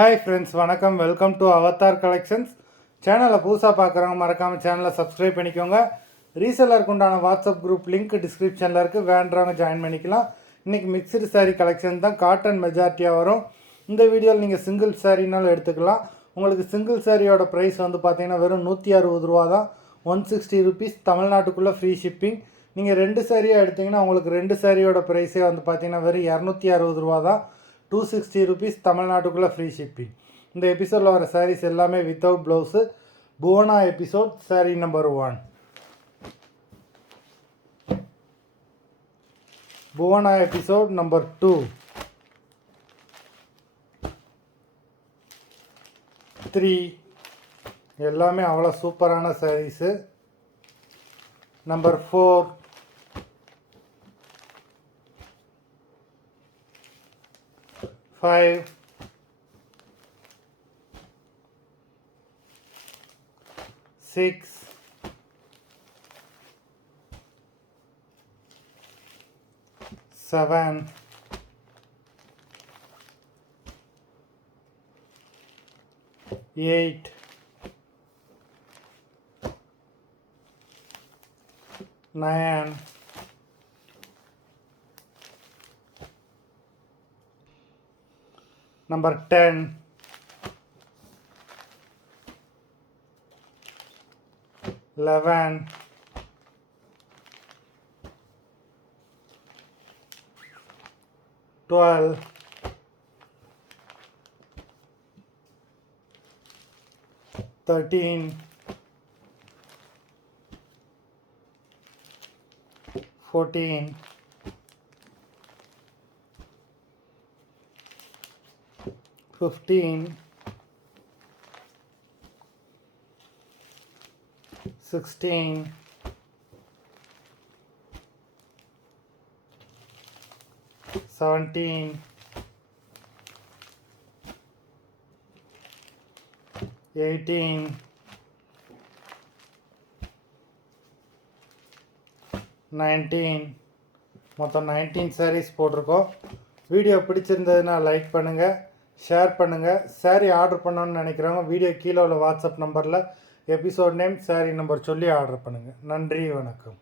Hi friends, வணக்கம். Welcome to Avatar collections. சேனலை புதுசாக பார்க்குறவங்க மறக்காமல் சேனலை சப்ஸ்கிரைப் பண்ணிக்கோங்க. ரீசெல்லருக்கு உண்டான வாட்ஸ்அப் குரூப் லிங்க் டிஸ்கிரிப்ஷனில் இருக்குது, வேண்டுறவங்க ஜாயின் பண்ணிக்கலாம். இன்றைக்கி மிக்சடு சாரீ கலெக்ஷன் தான், காட்டன் மெஜாரிட்டியாக வரும். இந்த வீடியோவில் நீங்கள் சிங்கிள் சாரீனாலும் எடுத்துக்கலாம். உங்களுக்கு சிங்கிள் சாரியோட ப்ரைஸ் வந்து பார்த்தீங்கன்னா வெறும் 160 ரூபா தான், 160 ருபீஸ். தமிழ்நாட்டுக்குள்ளே ஃப்ரீ ஷிப்பிங். நீங்கள் 2 சாரியாக எடுத்திங்கன்னா உங்களுக்கு 2 சாரியோட ப்ரைஸே வந்து பார்த்தீங்கன்னா வெறும் 260 ரூபா தான், 260 ருபீஸ். தமிழ்நாட்டுக்குள்ளே ஃப்ரீ ஷிப்பிங். இந்த எபிசோடில் வர சாரீஸ் எல்லாமே வித்தவுட் ப்ளவுஸு. புவனா எபிசோட் சாரீ நம்பர் 1. புவனா எபிசோட் நம்பர் 2, 3 எல்லாமே அவ்வளோ சூப்பரான சாரீஸு. நம்பர் 4, 5, 6, 7, 8, 9, 10, 11, 12, 13, 14, 15, 16, 17, 18, 19. மொத்தம் 19 சாரீஸ் போட்டிருக்கோம். வீடியோ பிடிச்சிருந்ததுன்னா லைக் பண்ணுங்கள், ஷேர் பண்ணுங்கள். சாரீ ஆர்டர் பண்ணணும்னு நினைக்கிறவங்க வீடியோ கீழே உள்ள வாட்ஸ்அப் நம்பரில் எபிசோட் நேம், சாரீ நம்பர் சொல்லி ஆர்டர் பண்ணுங்கள். நன்றி, வணக்கம்.